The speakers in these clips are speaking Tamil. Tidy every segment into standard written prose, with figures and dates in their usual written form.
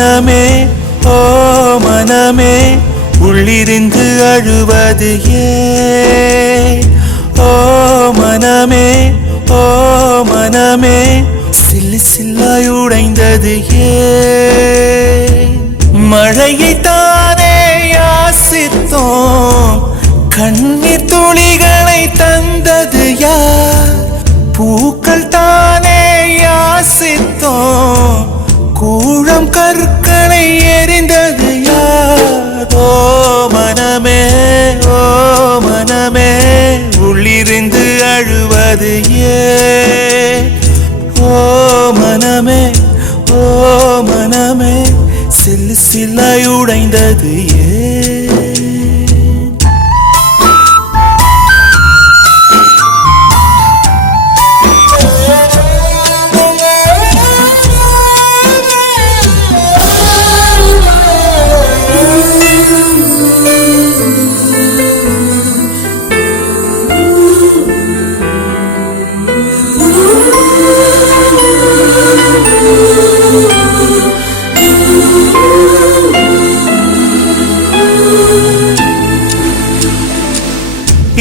மனமே ஓ மனமே உள்ளிருந்து அழுவது ஏன் ஓ மனமே ஓ மனமே சில்லு சில்லாய் உடைந்தது ஏன் மழையை தானே யாசித்தோம் கண்ணீர் துளிகளை தந்தது யார் பூக்கள் தானே யாசித்தோம் கூழம் கற்களை எரிந்தது யார் ஓ மனமே உள்ளிருந்து அழுவது ஏன் ஓ மனமே சில்லு சில்லாய் உடைந்தது ஏன்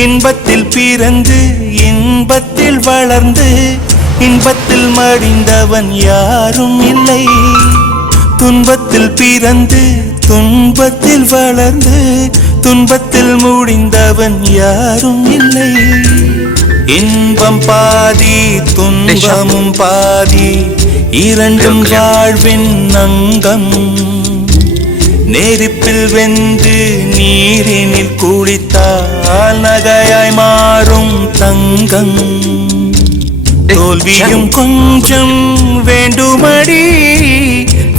இன்பத்தில் பிறந்து இன்பத்தில் வளர்ந்து இன்பத்தில் மடிந்தவன் யாரும் இல்லை துன்பத்தில் பிறந்து துன்பத்தில் வளர்ந்து துன்பத்தில் முடிந்தவன் யாரும் இல்லை இன்பம் பாதி துன்பமும் பாதி இரண்டும் வாழ்வின் அங்கம் நெருப்பில் வெந்து நீரினில் குளித்தால் நகையாய் மாறும் தங்கம் தோல்வியும் கொஞ்சம் வேண்டுமடி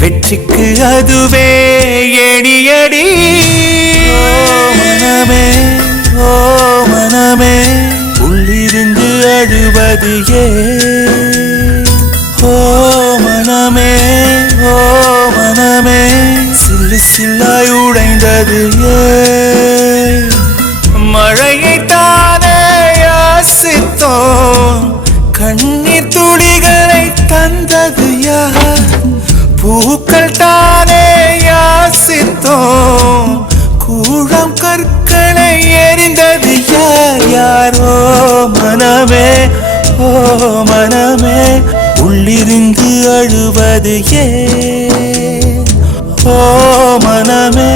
வெற்றிக்கு அதுவே எடியடி ஓ மனமே உள்ளிருந்து அழுவது ஏன் ஓ மனமே சில்லு சில்லாய் உடைந்தது ஏன் மழையை தானே யாசித்தோம் கண்ணீர் துளிகளை தந்தது யார் பூக்கள் தானே யாசித்தோம் கூழம் கற்களை எரிந்தது யார் ஓ மனமே உள்ளிருந்து அழுவது ஏன் ஓ மனமே